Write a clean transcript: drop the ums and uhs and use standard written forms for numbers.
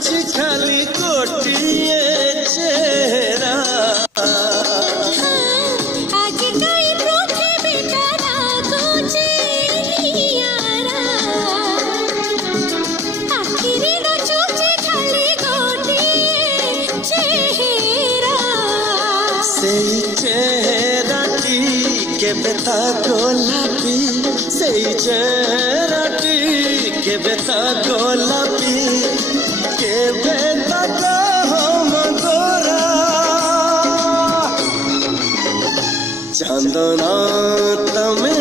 नाचुची खाली गोटिए चेहरा आज कई पृथ्वी तारा गुचे नियारा आखिरी नाचुची खाली गोटिए चेहरा सेई चेहराटी केबे ता गोलापी सेई चेहराटी केबे ता गोलापी केबे ता गोरा चांदना तमे